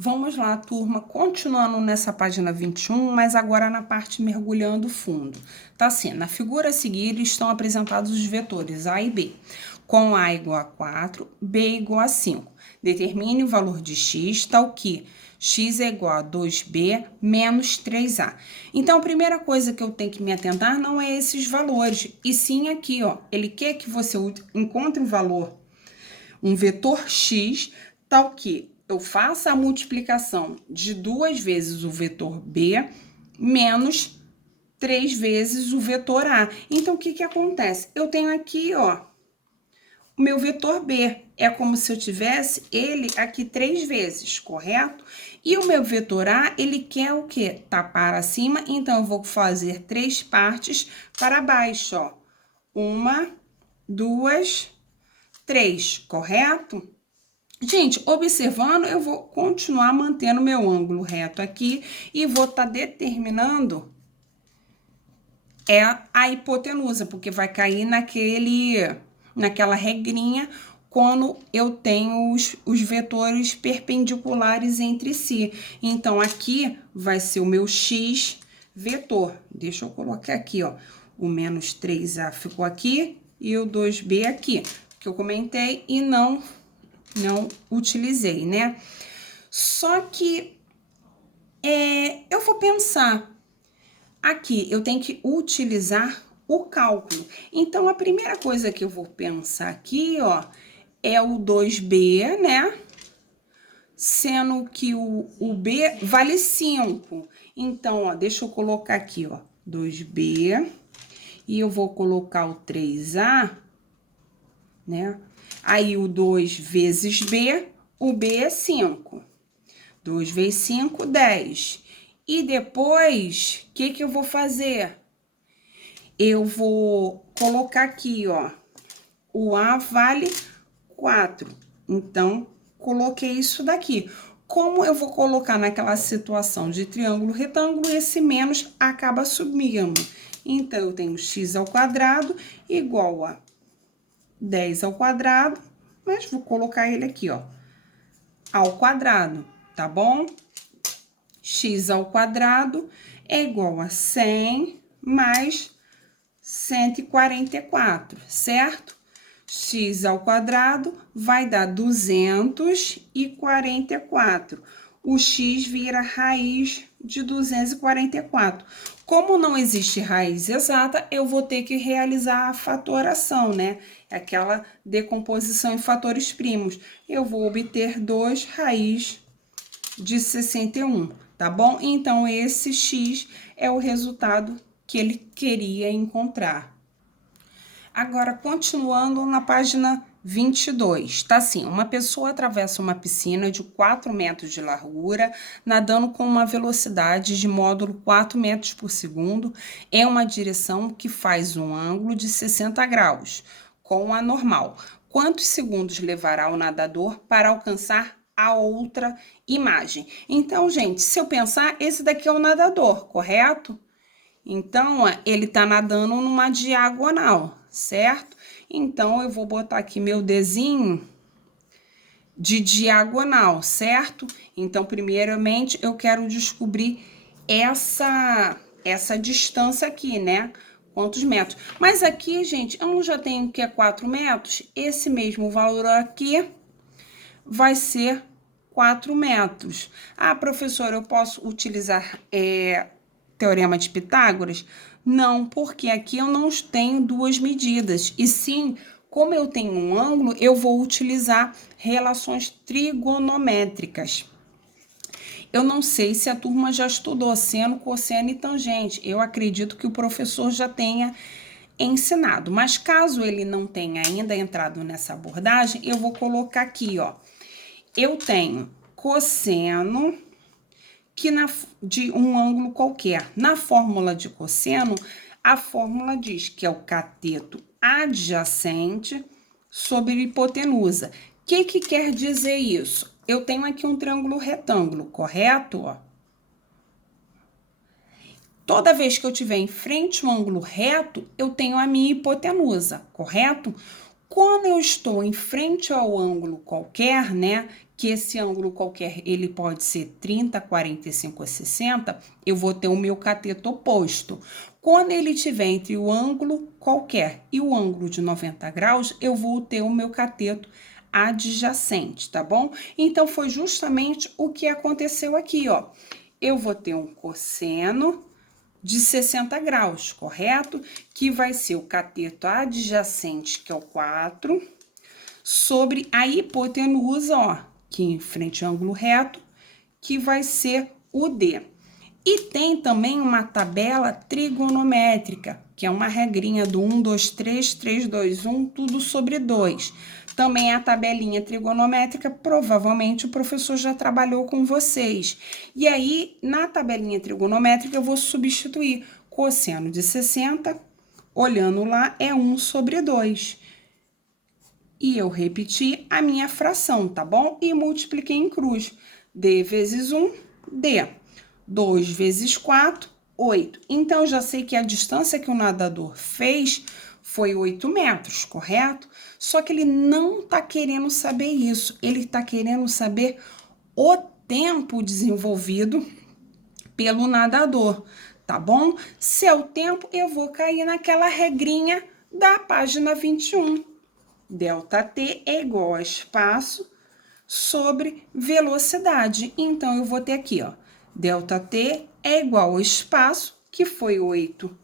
Vamos lá, turma, continuando nessa página 21, mas agora na parte mergulhando fundo. Tá assim, na figura a seguir estão apresentados os vetores A e B, com A igual a 4, B igual a 5. Determine o valor de x, tal que x é igual a 2b menos 3a. Então, a primeira coisa que eu tenho que me atentar não é esses valores, e sim aqui, ó. Ele quer que você encontre um valor, um vetor x, tal que eu faça a multiplicação de 2 vezes o vetor b menos 3 vezes o vetor a. Então, o que que acontece? Eu tenho aqui, ó, o meu vetor b. É como se eu tivesse ele aqui 3 vezes, correto? E o meu vetor a, ele quer o quê? Tá para cima, então eu vou fazer 3 partes para baixo, ó. 1, 2, 3, correto? Gente, observando, eu vou continuar mantendo meu ângulo reto aqui e vou estar determinando a hipotenusa, porque vai cair naquela regrinha quando eu tenho os vetores perpendiculares entre si. Então, aqui vai ser o meu x vetor. Deixa eu colocar aqui, ó. O menos 3a ficou aqui e o 2b aqui, que eu comentei e não utilizei, né? Só que eu vou pensar aqui, eu tenho que utilizar o cálculo. Então, a primeira coisa que eu vou pensar aqui, ó, é o 2b, né? Sendo que o b vale 5. Então, ó, deixa eu colocar aqui, ó, 2b, e eu vou colocar o 3a, né? Aí, o 2 vezes b, o b é 5. 2 vezes 5, 10. E depois, o que que eu vou fazer? Eu vou colocar aqui, ó, o A vale 4. Então, coloquei isso daqui. Como eu vou colocar naquela situação de triângulo retângulo, esse menos acaba subindo. Então, eu tenho x ao quadrado igual a 10 ao quadrado, mas vou colocar ele aqui, ó, ao quadrado, tá bom? X ao quadrado é igual a 100 mais 144, certo? X ao quadrado vai dar 244. O x vira raiz de 244. Como não existe raiz exata, eu vou ter que realizar a fatoração, né? Aquela decomposição em fatores primos. Eu vou obter 2 raiz de 61, tá bom? Então, esse x é o resultado que ele queria encontrar. Agora, continuando na página 22, tá assim, uma pessoa atravessa uma piscina de 4 metros de largura, nadando com uma velocidade de módulo 4 metros por segundo, em uma direção que faz um ângulo de 60 graus, com a normal. Quantos segundos levará o nadador para alcançar a outra imagem? Então, gente, se eu pensar, esse daqui é o nadador, correto? Então, ó, ele tá nadando numa diagonal, certo? Então, eu vou botar aqui meu desenho de diagonal, certo? Então, primeiramente, eu quero descobrir essa distância aqui, né? Quantos metros? Mas aqui, gente, eu já tenho que é 4 metros. Esse mesmo valor aqui vai ser 4 metros. Ah, professora, eu posso utilizar Teorema de Pitágoras? Não, porque aqui eu não tenho duas medidas, e sim, como eu tenho um ângulo, eu vou utilizar relações trigonométricas. Eu não sei se a turma já estudou seno, cosseno e tangente. Eu acredito que o professor já tenha ensinado, mas caso ele não tenha ainda entrado nessa abordagem, eu vou colocar aqui, ó. Eu tenho cosseno de um ângulo qualquer. Na fórmula de cosseno, a fórmula diz que é o cateto adjacente sobre hipotenusa. O que quer dizer isso? Eu tenho aqui um triângulo retângulo, correto? Ó. Toda vez que eu tiver em frente ao ângulo reto, eu tenho a minha hipotenusa, correto? Quando eu estou em frente ao ângulo qualquer, né, que esse ângulo qualquer, ele pode ser 30, 45 ou 60, eu vou ter o meu cateto oposto. Quando ele estiver entre o ângulo qualquer e o ângulo de 90 graus, eu vou ter o meu cateto adjacente, tá bom? Então, foi justamente o que aconteceu aqui, ó. Eu vou ter um cosseno de 60 graus, correto? Que vai ser o cateto adjacente, que é o 4, sobre a hipotenusa, ó, que em frente ao ângulo reto, que vai ser o D. E tem também uma tabela trigonométrica, que é uma regrinha do 1, 2, 3, 3, 2, 1, tudo sobre 2. Também a tabelinha trigonométrica, provavelmente o professor já trabalhou com vocês. E aí, na tabelinha trigonométrica, eu vou substituir cosseno de 60, olhando lá, é 1 sobre 2. E eu repeti a minha fração, tá bom? E multipliquei em cruz. D vezes 1, D. 2 vezes 4, 8. Então, eu já sei que a distância que o nadador fez foi 8 metros, correto? Só que ele não tá querendo saber isso. Ele tá querendo saber o tempo desenvolvido pelo nadador, tá bom? Se é o tempo, eu vou cair naquela regrinha da página 21. Delta T é igual a espaço sobre velocidade. Então, eu vou ter aqui, ó, delta T é igual ao espaço, que foi 8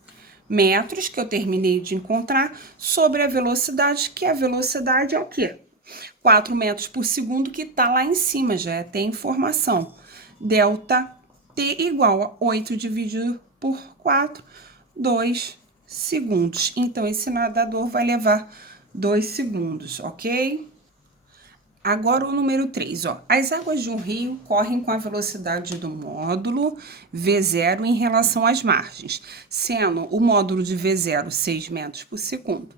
metros, que eu terminei de encontrar, sobre a velocidade, que a velocidade é o quê? 4 metros por segundo, que tá lá em cima, já tem informação. Delta T igual a 8 dividido por 4, 2 segundos. Então, esse nadador vai levar 2 segundos, ok? Agora o número 3, ó. As águas de um rio correm com a velocidade do módulo V0 em relação às margens, sendo o módulo de V0 6 metros por segundo.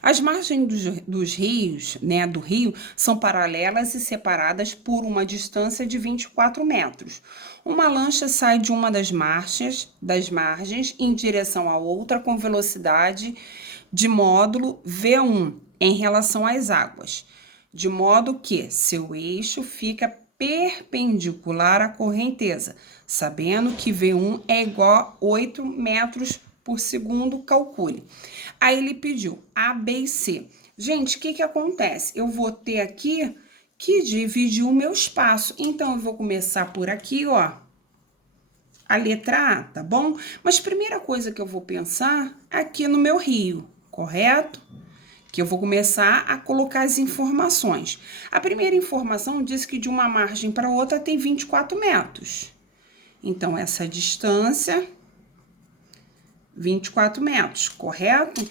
As margens dos rios, né, do rio, são paralelas e separadas por uma distância de 24 metros. Uma lancha sai de uma das margens em direção à outra com velocidade de módulo V1 em relação às águas, de modo que seu eixo fica perpendicular à correnteza, sabendo que V1 é igual a 8 metros por segundo, calcule. Aí ele pediu A, B e C. Gente, o que acontece? Eu vou ter aqui que dividir o meu espaço. Então, eu vou começar por aqui, ó, a letra A, tá bom? Mas primeira coisa que eu vou pensar aqui no meu rio, correto? Que eu vou começar a colocar as informações. A primeira informação diz que de uma margem para outra tem 24 metros. Então, essa distância, 24 metros, correto?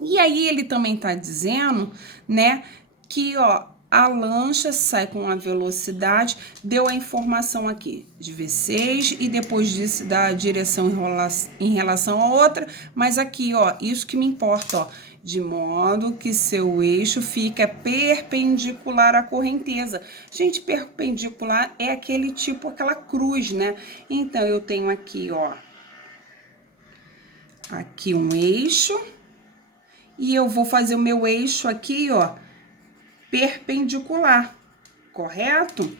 E aí, ele também está dizendo, né, que, ó, a lancha sai com a velocidade, deu a informação aqui de V6 e depois disso dá a direção em relação a outra, mas aqui, ó, isso que me importa, ó, de modo que seu eixo fica perpendicular à correnteza. Gente, perpendicular é aquele tipo, aquela cruz, né? Então, eu tenho aqui, ó, aqui um eixo, e eu vou fazer o meu eixo aqui, ó, perpendicular, correto?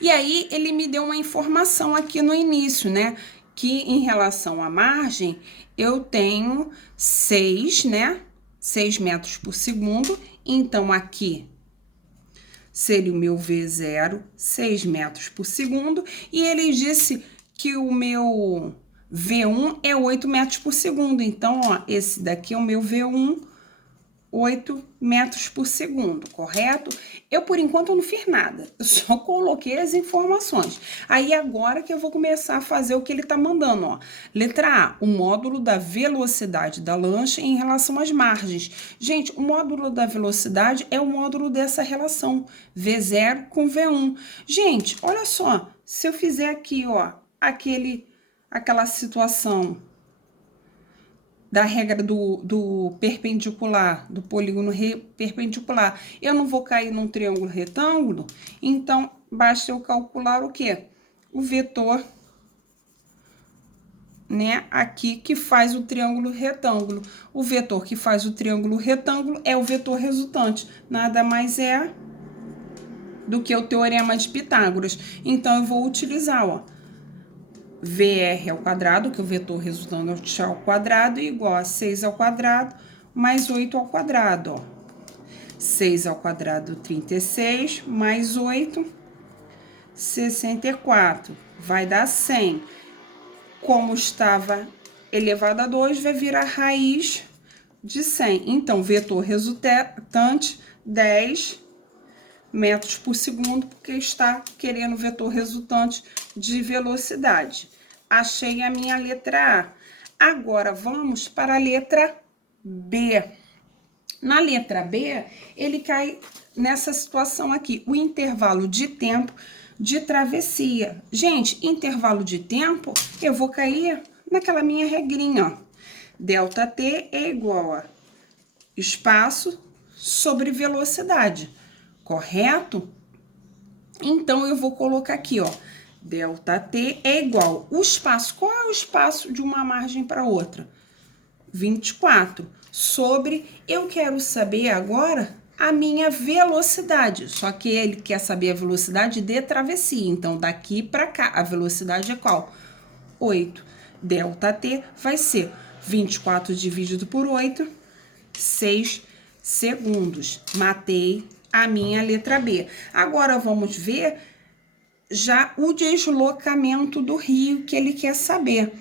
E aí, ele me deu uma informação aqui no início, né? Que em relação à margem, eu tenho 6, né? 6 metros por segundo. Então, aqui seria o meu V0, 6 metros por segundo. E ele disse que o meu V1 é 8 metros por segundo. Então, ó, esse daqui é o meu V1, 8 metros por segundo, correto? Eu, por enquanto, eu não fiz nada. Eu só coloquei as informações. Aí, agora que eu vou começar a fazer o que ele tá mandando, ó. Letra A, o módulo da velocidade da lancha em relação às margens. Gente, o módulo da velocidade é o módulo dessa relação, V0 com V1. Gente, olha só, se eu fizer aqui, ó, aquela situação da regra do perpendicular, do polígono perpendicular, eu não vou cair num triângulo retângulo, então, basta eu calcular o quê? O vetor, né, aqui que faz o triângulo retângulo. O vetor que faz o triângulo retângulo é o vetor resultante, nada mais é do que o Teorema de Pitágoras. Então, eu vou utilizar, ó, VR ao quadrado, que é o vetor resultando ao quadrado, igual a 6 ao quadrado, mais 8 ao quadrado, ó. 6 ao quadrado, 36, mais 8, 64. Vai dar 100. Como estava elevado a 2, vai virar raiz de 100. Então, vetor resultante, 10 metros por segundo, porque está querendo vetor resultante de velocidade. Achei a minha letra A. Agora, vamos para a letra B. Na letra B, ele cai nessa situação aqui, o intervalo de tempo de travessia. Gente, intervalo de tempo, eu vou cair naquela minha regrinha, ó. Delta T é igual a espaço sobre velocidade, correto? Então, eu vou colocar aqui, ó, delta T é igual o espaço. Qual é o espaço de uma margem para outra? 24. Sobre, eu quero saber agora a minha velocidade. Só que ele quer saber a velocidade de travessia. Então, daqui para cá, a velocidade é qual? 8. Delta T vai ser 24 dividido por 8, 6 segundos. Matei a minha letra B. Agora, vamos ver já o deslocamento do rio que ele quer saber,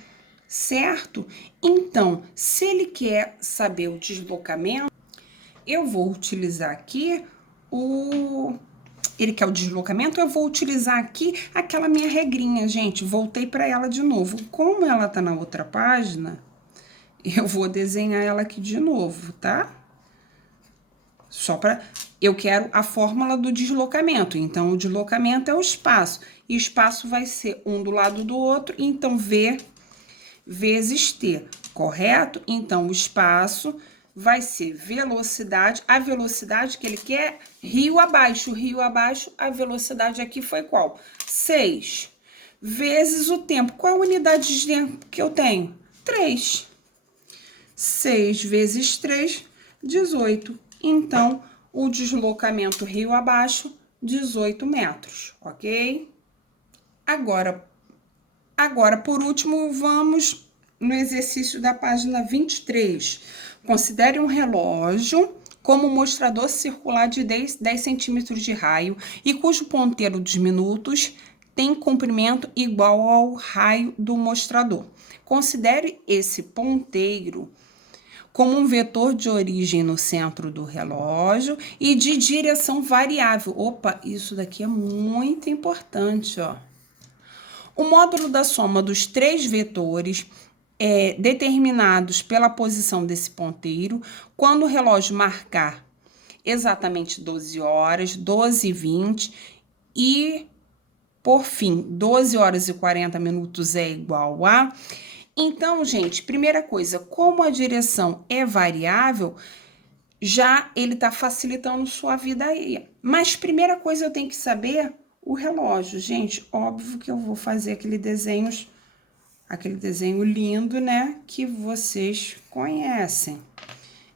certo? Então, se ele quer saber o deslocamento, eu vou utilizar aqui ele quer o deslocamento, eu vou utilizar aqui aquela minha regrinha, gente. Voltei para ela de novo. Como ela tá na outra página, eu vou desenhar ela aqui de novo, tá? Só para... Eu quero a fórmula do deslocamento. Então, o deslocamento é o espaço. E o espaço vai ser um do lado do outro. Então, V vezes T, correto? Então, o espaço vai ser velocidade. A velocidade que ele quer, rio abaixo. Rio abaixo, a velocidade aqui foi qual? 6 vezes o tempo. Qual a unidade de tempo que eu tenho? 3. 6 vezes 3, 18. Então, o deslocamento rio abaixo, 18 metros, ok? Agora, por último, vamos no exercício da página 23. Considere um relógio como mostrador circular de 10 centímetros de raio e cujo ponteiro dos minutos tem comprimento igual ao raio do mostrador. Considere esse ponteiro como um vetor de origem no centro do relógio e de direção variável. Opa, isso daqui é muito importante, ó. O módulo da soma dos três vetores determinados pela posição desse ponteiro, quando o relógio marcar exatamente 12 horas, 12h20 e, por fim, 12 horas e 40 minutos é igual a... Então, gente, primeira coisa, como a direção é variável, já ele tá facilitando sua vida aí. Mas primeira coisa eu tenho que saber o relógio. Gente, óbvio que eu vou fazer aquele desenho lindo, né, que vocês conhecem.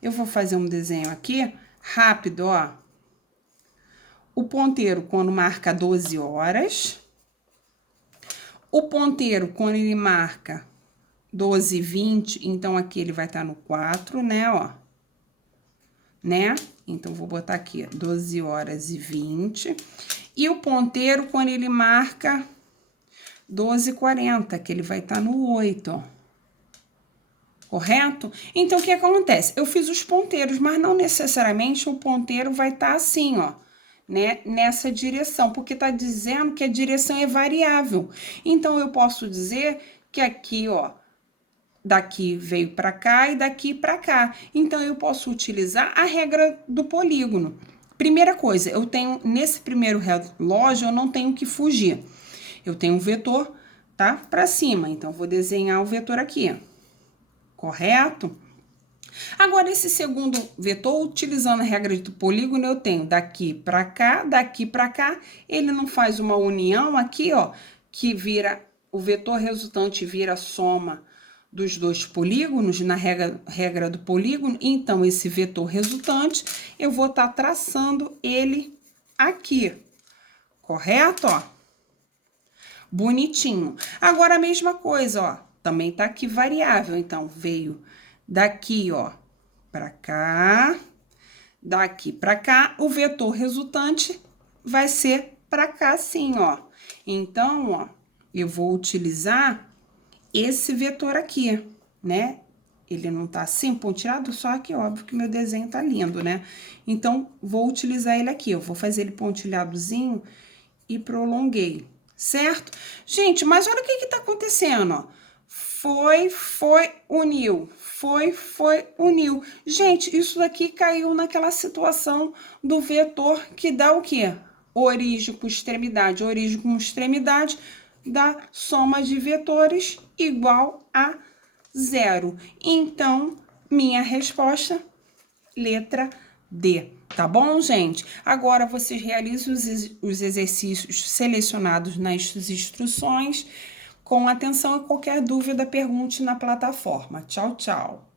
Eu vou fazer um desenho aqui rápido, ó. O ponteiro quando marca 12 horas. O ponteiro quando ele marca 12h20, então aqui ele vai estar no 4, né, ó. Né? Então, vou botar aqui, 12 horas e 20. E o ponteiro, quando ele marca 12h40, que ele vai estar no 8, ó. Correto? Então, o que acontece? Eu fiz os ponteiros, mas não necessariamente o ponteiro vai estar assim, ó, né? Nessa direção, porque tá dizendo que a direção é variável. Então, eu posso dizer que aqui, ó, daqui veio para cá e daqui para cá. Então, eu posso utilizar a regra do polígono. Primeira coisa, eu tenho, nesse primeiro relógio, eu não tenho que fugir. Eu tenho um vetor, tá? Para cima. Então, vou desenhar o vetor aqui. Correto? Agora, esse segundo vetor, utilizando a regra do polígono, eu tenho daqui para cá, ele não faz uma união aqui, ó, que vira, o vetor resultante vira a soma dos dois polígonos, na regra do polígono. Então, esse vetor resultante, eu vou estar traçando ele aqui. correto, ó? Bonitinho. Agora, a mesma coisa, ó, também tá aqui variável, então, veio daqui, ó, pra cá, daqui pra cá, o vetor resultante vai ser pra cá, sim, ó. Então, ó, eu vou utilizar esse vetor aqui, né? Ele não tá assim pontilhado, só que óbvio que meu desenho tá lindo, né? Então, vou utilizar ele aqui, eu vou fazer ele pontilhadozinho e prolonguei, certo? Gente, mas olha o que que tá acontecendo, ó. Foi, uniu. Foi, uniu. Gente, isso daqui caiu naquela situação do vetor que dá o quê? Origem com extremidade. Origem com extremidade dá soma de vetores igual a 0. Então, minha resposta, letra D. Tá bom, gente? Agora, vocês realizam os exercícios selecionados nas instruções com atenção e qualquer dúvida, pergunte na plataforma. Tchau, tchau.